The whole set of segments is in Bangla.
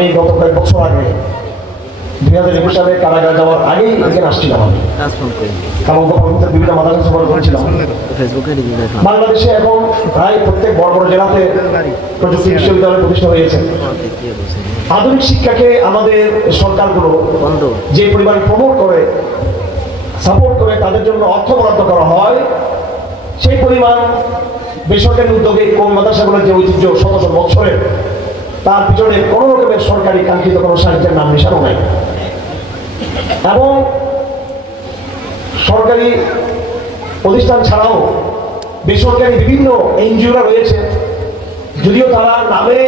আমি গত কয়েক বছর আগে 2021 সালে কারাগারে যাওয়ার আগেই এখানে আসছিলাম আমি, কারণ বিভিন্ন মাদ্রাসা সফর করেছিলাম। বাংলাদেশে এখন প্রায় প্রত্যেক বড় বড় জেলাতে প্রযুক্তি বিশ্ববিদ্যালয় প্রতিষ্ঠা হয়েছে। আধুনিক শিক্ষাকে আমাদের সরকারগুলো যে পরিমাণ প্রমোট করে, সাপোর্ট করে, তাদের জন্য অর্থ বরাদ্দ করা হয়, সেই পরিমাণ বেসরকারি উদ্যোগে কোন মাদ্রাসাগুলোর যে ঐতিহ্য শত শত বছরের, তার পিছনে কোনো রকমের সরকারি কাঙ্ক্ষিত কোনো সাহিত্যের নাম নিশানো নাই। এবং সরকারি প্রতিষ্ঠান ছাড়াও বেসরকারি বিভিন্ন এনজিওরা রয়েছে, যদিও তারা নামে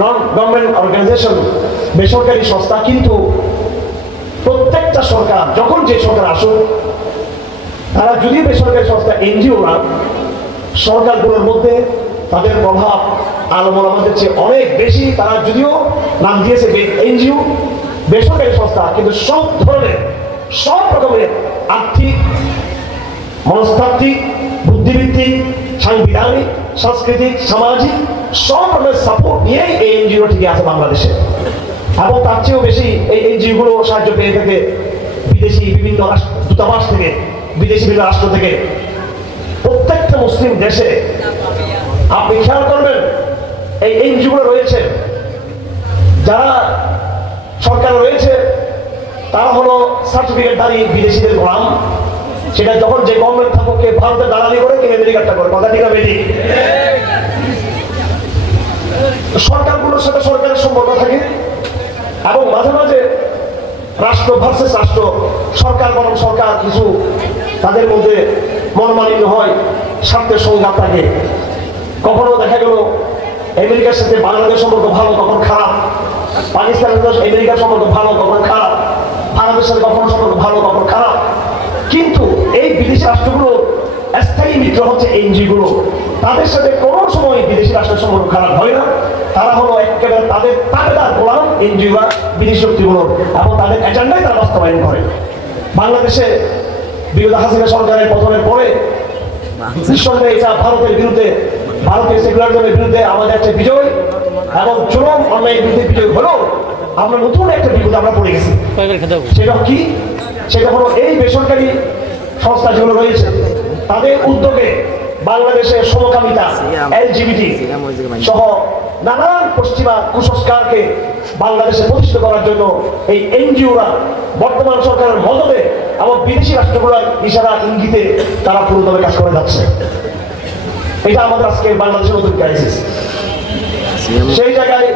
নন গভর্নমেন্ট অর্গানাইজেশন, বেসরকারি সংস্থা, কিন্তু প্রত্যেকটা সরকার, যখন যে সরকার আসুক, তারা যদিও বেসরকারি সংস্থা, এনজিও না, সরকারগুলোর মধ্যে তাদের প্রভাব আলমোলামাদের চেয়ে অনেক বেশি। তারা যদিও নাম দিয়েছে এনজিও, বেসরকারি সংস্থা, কিন্তু সব ধরনের, সব রকমের আর্থিক, মনস্তাত্ত্বিক, বুদ্ধিভিত্তিক, সাংবিধানিক, সাংস্কৃতিক, সামাজিক সব রকমের সাপোর্ট নিয়েই এই এনজিও টিকে আছে বাংলাদেশে। এবং তার চেয়েও বেশি এই এনজিওগুলো সাহায্য পেয়ে থাকে বিদেশি বিভিন্ন দূতাবাস থেকে, বিদেশি বিভিন্ন রাষ্ট্র থেকে। প্রত্যেকটা মুসলিম দেশে আপনি খেয়াল করবেন এই এনজিওগুলো রয়েছে, যারা সরকার রয়েছে তারা হলো সার্টিফিকেটধারী বিদেশিদের গোলাম। সেটা যখন যে গভর্নমেন্ট থাকুক, কে ভারতের দালালি করে, কে আমেরিকাটা করে, কথা ঠিক আছে? সরকারগুলোর সাথে সরকারের সম্পর্ক থাকে এবং মাঝে মাঝে রাষ্ট্র ভার্সেস রাষ্ট্র, সরকার বরং সরকার, কিছু তাদের মধ্যে মনোমালিন্য হয়, স্বার্থের সংঘাত থাকে। কখনো দেখা গেল আমেরিকার সাথে বাংলাদেশের সম্পর্ক ভালো, কখন খারাপ, পাকিস্তানের সাথে আমেরিকার সম্পর্ক ভালো, কখন খারাপ, ভারতের সাথে কখনো সম্পর্ক ভালো, কখন খারাপ। কিন্তু এই বিদেশি রাষ্ট্রগুলো স্থায়ী মিত্র হচ্ছে এনজিওগুলো, তাদের সাথে কোনো সময় বিদেশি রাষ্ট্রের সম্পর্ক খারাপ হয় না। তারা হলো একেবারে তাদের তাবেদার গোলাম এনজিওরা, বিদেশি শক্তিগুলো, এবং তাদের এজেন্ডাই তারা বাস্তবায়ন করে। বাংলাদেশে বিগত হাসিনা সরকারের পতনের পরে নিঃসন্দেহে এটা ভারতের বিরুদ্ধে, ভারতের সেকুলারিজমের বিরুদ্ধে আমাদের একটা বিজয় এবং চরম অন্যায়ের বিরুদ্ধে বিজয় হলেও আমরা নতুন একটা বিপদে আমরা পড়ে গেছি। সেটা কি? সেটা হলো এই বেসরকারি সংস্থা যেগুলো রয়েছে, তাদের উদ্যোগে বাংলাদেশের সমকামিতা, এলজিবিটি সহ নানান পশ্চিমা কুসংস্কারকে বাংলাদেশে প্রতিষ্ঠিত করার জন্য এই এনজিওরা বর্তমান সরকারের মদদে এবং বিদেশি রাষ্ট্রগুলোর ইশারা ইঙ্গিতে তারা পুরোদমে কাজ করে যাচ্ছে। এটা আমাদের আজকে বাংলাদেশের নতুন ক্রাইসিস। সেই জায়গায়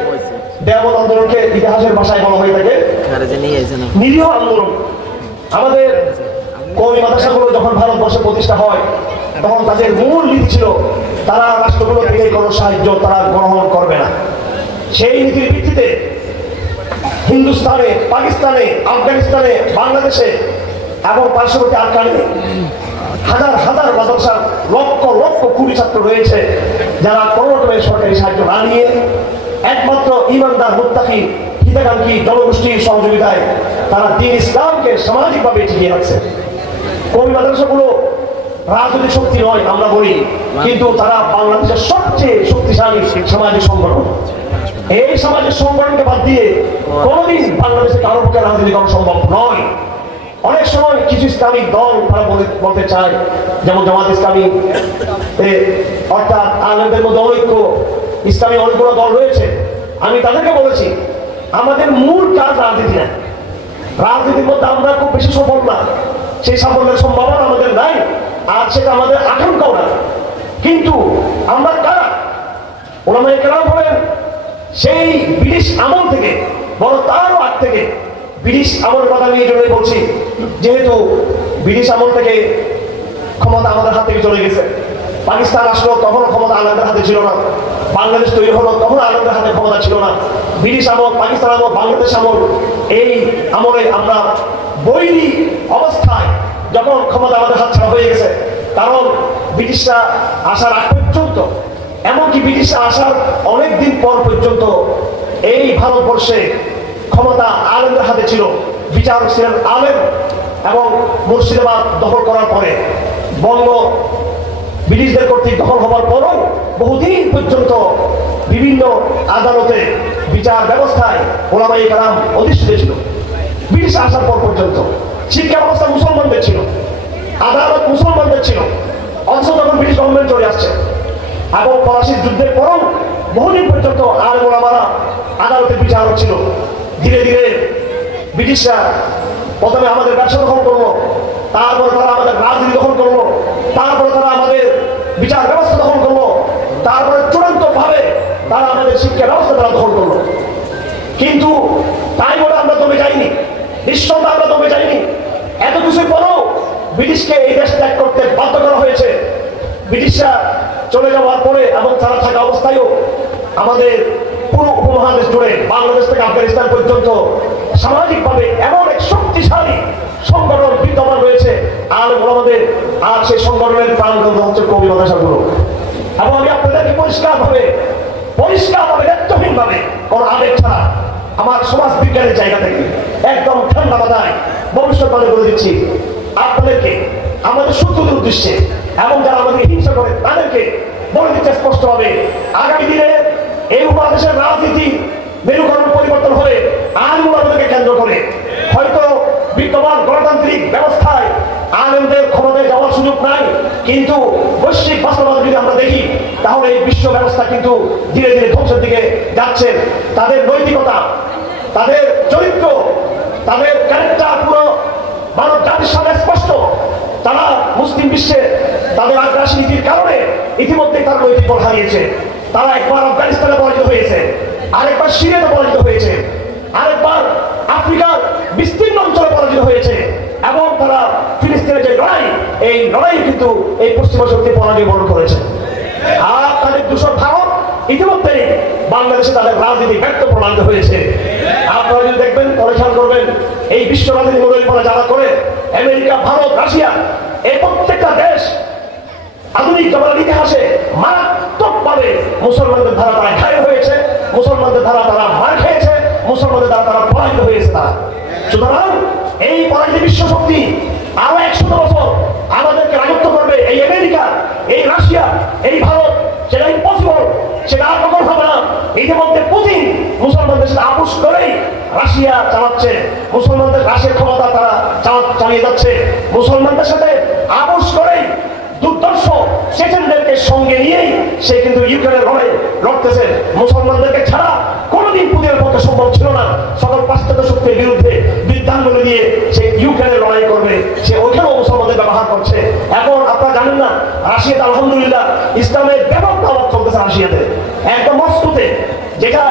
দেওবন্দ আন্দোলনকে ইতিহাসের ভাষায় বলা হয়ে থাকে নিরীহ আন্দোলন। আমাদের কওমি মাদ্রাসাগুলো যখন ভারতবর্ষে প্রতিষ্ঠা হয়, তখন তাদের মূল নীতি ছিল তারা রাষ্ট্রগুলো থেকে কোনো সাহায্য তারা গ্রহণ করবে না। সেই নীতির ভিত্তিতে হিন্দুস্তানে, পাকিস্তানে, আফগানিস্তানে, বাংলাদেশে এবং পার্শ্ববর্তী আফগানে হাজার হাজার মাদ্রাসা, লক্ষ লক্ষ কোটি ছাত্র রয়েছে, যারা কোনো রকমের সরকারি সাহায্য না নিয়ে একমাত্র ইমানদার, মুত্তাকি, হিতাকাঙ্ক্ষী জনগোষ্ঠীর সহযোগিতায় তারা দ্বীন ইসলামকে সামাজিকভাবে টিকিয়ে রাখছে। কওমি মাদ্রাসাগুলো রাজনৈতিক শক্তি নয় আমরা বলি, কিন্তু তারা বাংলাদেশের সবচেয়ে শক্তিশালী সামাজিক সংগঠন। এই সামাজিক সংগঠনকে বাদ দিয়ে কোনোদিন বাংলাদেশে কারো পক্ষে রাজনীতি করা সম্ভব নয়। অনেক সময় কিছু ইসলামিক দল তারা বলতে চায়, যেমন জামাত ইসলামী, অর্থাৎ আলেমদের মধ্যে অনৈক্য, ইসলামী অনেকগুলো দল রয়েছে। আমি তাদেরকে বলেছি, আমাদের মূল কাজ রাজনীতি না। রাজনীতির মধ্যে আমরা খুব বেশি সফল না, সেই সাফল্যের সম্ভাবনা আমাদের নাই, আর সেটা আমাদের আকাঙ্ক্ষাও না। কিন্তু আমরা কারা? ওলামায়ে কেরাম বলেন সেই ব্রিটিশ আমল থেকে, বড় তারও আগ থেকে, ব্রিটিশ আমলের কথা আমি এই জন্যই বলছি, যেহেতু ব্রিটিশ আমল থেকে ক্ষমতা আমাদের হাত থেকে চলে গেছে। পাকিস্তান আসলো, তখনও ক্ষমতা আলেমদের হাতে ছিল না। বাংলাদেশ তৈরি হলো, তখন আলেমদের হাতে ক্ষমতা ছিল না। ব্রিটিশ আমল, পাকিস্তান আমল, বাংলাদেশ আমল, এই আমলে আমরা বৈরী অবস্থায় যখন ক্ষমতা আমাদের হাত ছাড়া হয়ে গেছে, কারণ ব্রিটিশরা আসার আগ পর্যন্ত, এমনকি ব্রিটিশরা আসার অনেকদিন পর পর্যন্ত এই ভারতবর্ষে ক্ষমতা আলেমদের হাতে ছিল। বিচারক ছিলেন আলেম, এবং মুর্শিদাবাদ দখল করার পরে বঙ্গ ব্রিটিশদের কর্তৃক দখল হওয়ার পরও বহুদিন পর্যন্ত বিভিন্ন আদালতে বিচার ব্যবস্থায় ওলামায়ে কেরাম অধিষ্ঠিত ছিল। ব্রিটিশ আসার পর পর্যন্ত শিক্ষা ব্যবস্থা মুসলমানদের ছিল, আদালত মুসলমানদের ছিল, অথচ যখন ব্রিটিশ গভর্নমেন্ট চলে আসছে এবং ফরাসির যুদ্ধের পরও বহুদিন পর্যন্ত আলেম ওলামারা আদালতে বিচার হচ্ছিল। ধীরে ধীরে ব্রিটিশরা প্রথমে আমাদের ব্যবসা দখল করলো, তারপরে তারা আমাদের রাজনীতি দখল করলো, তারপরে তারা আমাদের বিচার ব্যবস্থা দখল করলো, তারপরে চূড়ান্ত ভাবে তারা আমাদের শিক্ষা ব্যবস্থা তারা দখল করলো। কিন্তু তাই বলে আমরা দমে যাইনি, নিঃসন্দেহে আমরা দমে যাইনি। এত কিছুর পরেও ব্রিটিশকে এই দেশ ত্যাগ করতে বাধ্য করা হয়েছে। ব্রিটিশরা চলে যাওয়ার পরে এবং তারা থাকা অবস্থায়ও আমাদের পুরো উপমহাদেশ জুড়ে বাংলাদেশ থেকে আফগানিস্তান পর্যন্ত সামাজিকভাবে এমন এক শক্তিশালী সংগঠন বিদ্যমান রয়েছে আলেম ওলামাদের, আর সেই সংগঠনের প্রাণকেন্দ্র হচ্ছে কওমি মাদ্রাসাগুলো। এবং আমি আপনাদেরকে পরিষ্কারভাবে দায়িত্বহীনভাবে কোনো আবেগ ছাড়া আমার সমাজ বিজ্ঞানের জায়গা থেকে একদম ঠান্ডা মাথায় ভবিষ্যৎবাণী বলে দিচ্ছি আপনাদেরকে, আমাদের শত্রুদের উদ্দেশ্যে এবং যারা আমাদেরকে হিংসা করে তাদেরকে বলে দিচ্ছে স্পষ্টভাবে, আগামী দিনে এই উপমহাদেশের রাজনীতি মেরুকরণ পরিবর্তন হলে আলেম ওলামাদেরকে কেন্দ্র করে হয়তো বিদ্যমান গণতান্ত্রিক ব্যবস্থায় আলেমদের ক্ষমতায় যাওয়ার সুযোগ নাই, কিন্তু বৈশ্বিক বাস্তবতা যদি আমরা দেখি তাহলে এই বিশ্ব ব্যবস্থা কিন্তু ধীরে ধীরে ধ্বংসের দিকে যাচ্ছে। তাদের নৈতিকতা, তাদের চরিত্র, তাদের ক্যারেক্টার পুরো মানব জাতির সামনে স্পষ্ট। তারা মুসলিম বিশ্বে তাদের আগ্রাসী নীতির কারণে ইতিমধ্যে তার নৈতিক বল হারিয়েছে। তারা একবার আফগানিস্তানে পরাজিত হয়েছে, আরেকবার সিরিয়াতে পরাজিত হয়েছে, আরেকবার আফ্রিকার বিস্তীর্ণ অঞ্চলে পরাজিত হয়েছে, এবং তারা ফিলিস্তিনের যে লড়াই, এই লড়াই কিন্তু এই পশ্চিমা শক্তি পরাজয় বরণ করেছে। আর তাদের দূষণ ভারত ইতিমধ্যে বাংলাদেশে তাদের রাজনীতি ব্যর্থ প্রমাণিত হয়েছে। আপনারা যদি দেখবেন, পরীক্ষা করবেন, এই বিশ্ব রাজনীতি পরিকল্পনা যারা করে আমেরিকা, ভারত, রাশিয়া, এই প্রত্যেকটা দেশ আধুনিক জমানার ইতিহাসে মারাত্মকভাবে মুসলমানদের দ্বারা তারা ঘায়েল হয়েছে, মুসলমানদের দ্বারা তারা মার খেয়েছে, মুসলমানদের দ্বারা তারা পরাজিত হয়েছে। তারা সুতরাং এই পরাজিত বিশ্ব শক্তি আরো 100 বছর আমাদেরকে রাজত্ব করবে, এই আমেরিকা, এই রাশিয়া, এই ভারত, সেটা ইম্পসিবল, সেটা আর কখন হবে না। ইতিমধ্যে পুতিন মুসলমানদের সাথে আপোষ করেই রাশিয়া চালাচ্ছে, মুসলমানদের রাশিয়ার ক্ষমতা তারা চালিয়ে যাচ্ছে, মুসলমানদের সাথে আপোষ করেই দুর্দর্শ চেচেনদেরকে সঙ্গে নিয়েই সে কিন্তু ইউক্রেনের লড়াই লড়তেছে। মুসলমানদেরকে ছাড়া কোনোদিন পুতিনের পক্ষে সম্ভব ছিল না। সকল পাশ্চাত্য শক্তির বিরুদ্ধে বিদ্যাঙ্গুলি দিয়ে সে ইউক্রেনের লড়াই করবে, সে ওইখানেও মুসলমানদের ব্যবহার করছে। এখন আপনারা জানেন না, রাশিয়াতে আলহামদুলিল্লাহ ইসলামের ব্যাপক দাওয়াত চলতেছে রাশিয়াতে, একদম মস্কোতে, যেটা